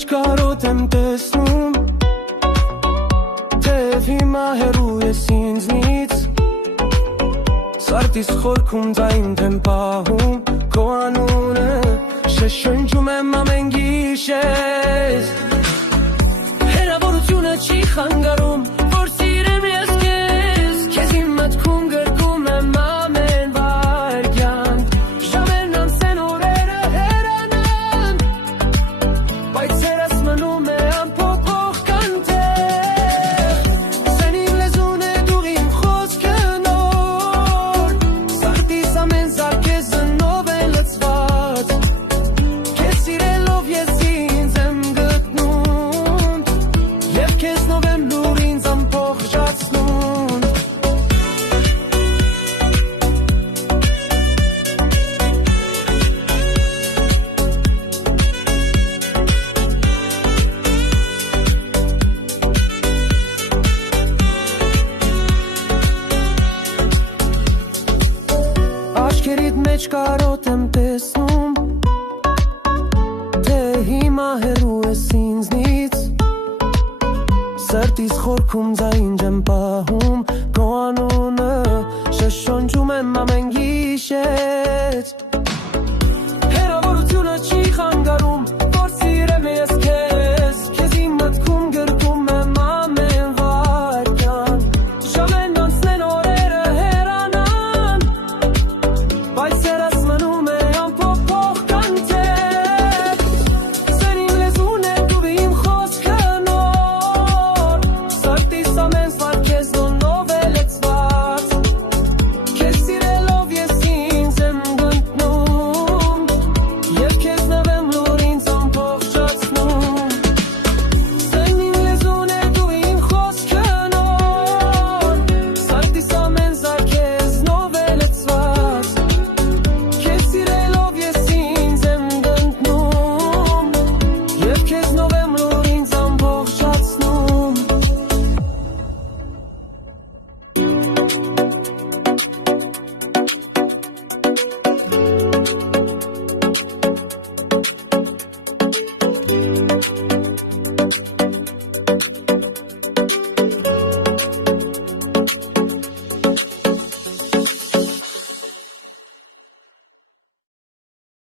մեջ կարոտ եմ տեսնում Թեև հիմա հեռու ես ինձնից Սարդիս խորքում ձայն եմ պահում Քո անունը շշնջում եմ ամեն գիշեր Հեռավորությունը չի խանգարում Որ սիրեմ ես քեզ Քեզ իմ մտքում գրկում եմ ամեն վայրկյան Ժամերն անցեն օրերը հեռանան Բայց սերս մնում է անփոփոխ կանտեղ Սենին լեզուն է դու իմ խոսքը նոր Սարդիս ամեն զարկես զնով է լցված Քեզ սիրելով ես ինձ եմ գտնում Եվ քեզնով եմ լուր ինձ ամփոխջացնում Աչքերիդ մեջ կարոտ եմ տեսնում Թե հիմա հեռու ես ինձնից Սրտիս խորքում ձայն եմ պահում Քո անունը